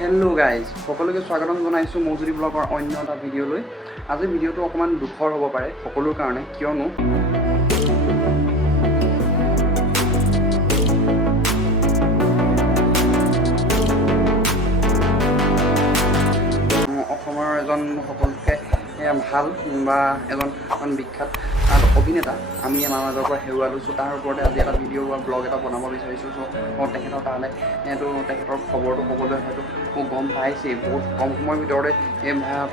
Hello' guys, সকলোকে স্বাগতম জনাইছোঁ মৌজুদী ব্লগৰ অন্য এটা ভিডিঅ'লৈ। আজি ভিডিঅ'টো অকণমান দুখৰ হ'ব পাৰে সকলোৰ কাৰণে, কিয়নো অসমৰ এজন সকলোতকৈ ভাল বা এজন বিখ্যাত অভিনেতা আমি আমাৰ মাজৰ পৰা হেৰুৱালোঁ। চ' তাৰ ওপৰতে আজি এটা ভিডিঅ' বা ব্লগ এটা বনাব বিচাৰিছোঁ। চ' তেখেতৰ তালৈ তেখেতৰ খবৰটো ক'বলৈ হয়তো মোক গম পাইছেই, বহুত কম সময়ৰ ভিতৰতে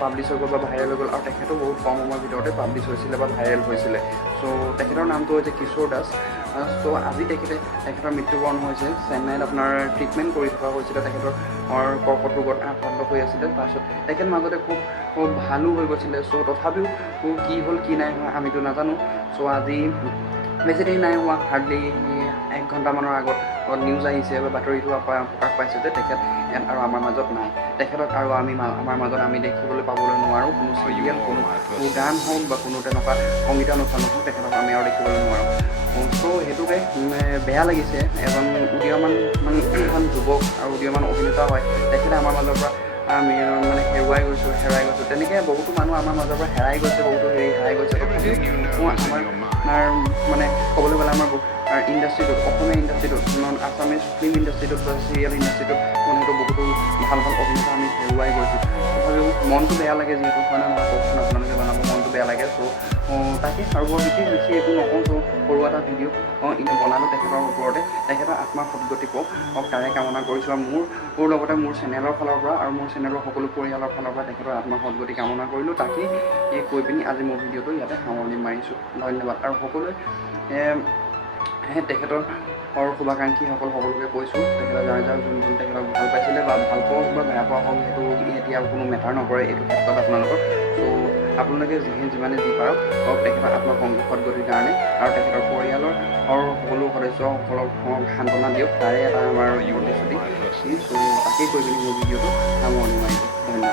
পাব্লিছ হৈ গ'ল বা ভাইৰেল হৈ গ'ল, আৰু তেখেতো বহুত কম সময়ৰ ভিতৰতে পাব্লিছ হৈছিলে বা ভাইৰেল হৈছিলে। চ' তেখেতৰ নামটো হৈছে কিশোৰ দাস। চ' আজি তেখেতৰ মৃত্যুবৰণ হৈছে। চেন্নাইত আপোনাৰ ট্ৰিটমেণ্ট কৰি থকা হৈছিলে, তেখেতৰ কৰ্কট ৰোগত আক্ৰান্ত হৈ আছিলে। তাৰপিছত তেখেত মাজতে খুব ভালো হৈ গৈছিলে। চ' তথাপিও কি হ'ল কি নাই হোৱা আমিতো নাজানো। চ' আজি বেছি দেৰি নাই হোৱা, হাৰ্ডলি 1 ঘণ্টামানৰ আগত নিউজ আহিছে বা বাতৰিটো প্ৰকাশ পাইছে যে তেখেত আৰু আমাৰ মাজত নাই। তেখেতক আৰু আমাৰ মাজত আমি দেখিবলৈ পাবলৈ নোৱাৰোঁ। কোনো চিৰিয়েল, কোনো গান হওক বা কোনো তেনেকুৱা সংগীতানুষ্ঠান হওক, তেখেতক আমি আৰু দেখিবলৈ নোৱাৰোঁ। চ' সেইটোকে বেয়া লাগিছে। এজন উদীয়মান যুৱক আৰু উদীয়মান অভিনেতা হয়, তেখেতে আমাৰ মাজৰ পৰা আমি হেৰাই গৈছোঁ। তেনেকৈ বহুতো মানুহ আমাৰ মাজৰ পৰা হেৰাই গৈছে, বহুতো হেৰাই গৈছে। তথাপিও আমাৰ ক'বলৈ গ'লে আমাৰ ইণ্ডাষ্ট্ৰিটোত, অসমীয়া ইণ্ডাষ্ট্ৰিটোত, আছামিজ ফিল্ম ইণ্ডাষ্ট্ৰিটোত বা চিৰিয়েল ইণ্ডাষ্ট্ৰিটোত বহুতো ভাল অভিনেতা আমি হেৰুৱাই গৈছোঁ। তথাপিও মনটো বেয়া লাগে, যিহেতু হয় নহয় কওকচোন, আপোনালোকে জনাব, মনটো বেয়া লাগে। চ' তাকে আৰু বৰ বেছি একো নকওঁ। চ' সৰু এটা ভিডিঅ' এনে বনালোঁ তেখেতৰ ওপৰতে। তেখেতৰ আত্মাৰ সদ্গতি পাওক তাৰে কামনা কৰিছোঁ। আৰু মোৰ লগতে মোৰ চেনেলৰ ফালৰ পৰা আৰু মোৰ চেনেলৰ সকলো পৰিয়ালৰ ফালৰ পৰা তেখেতৰ আত্মাৰ সদ্গতি কামনা কৰিলোঁ। তাকেই কৈ পিনি আজি মোৰ ভিডিঅ'টো ইয়াতে সামৰণি মাৰিছোঁ। ধন্যবাদ। আৰু সকলোৱে তেখেতৰ শুভাকাংক্ষীসকল সকলোকে কৈছোঁ, তেখেতে যাৰ যোন তেখেতক ভাল পাইছিলে বা ভাল পাওক বা বেয়া পোৱা হওক, সেইটো এতিয়া কোনো মেটাৰ নকৰে এইটো ক্ষেত্ৰত আপোনালোকৰ। চ' আপোনালোকে যিমানে যি পাৰক তেখেতৰ আত্মাৰ সদ্গতিৰ কাৰণে, আৰু তেখেতৰ পৰিয়ালৰ সকলো সদস্যসকলক সান্তনা দিয়ক, তাৰে এটা আমাৰ প্ৰতিশ্ৰুতি। চ' তাকেই কৈ পিনি মোৰ ভিডিঅ'টো সামৰণি মাৰিছোঁ। ধন্যবাদ।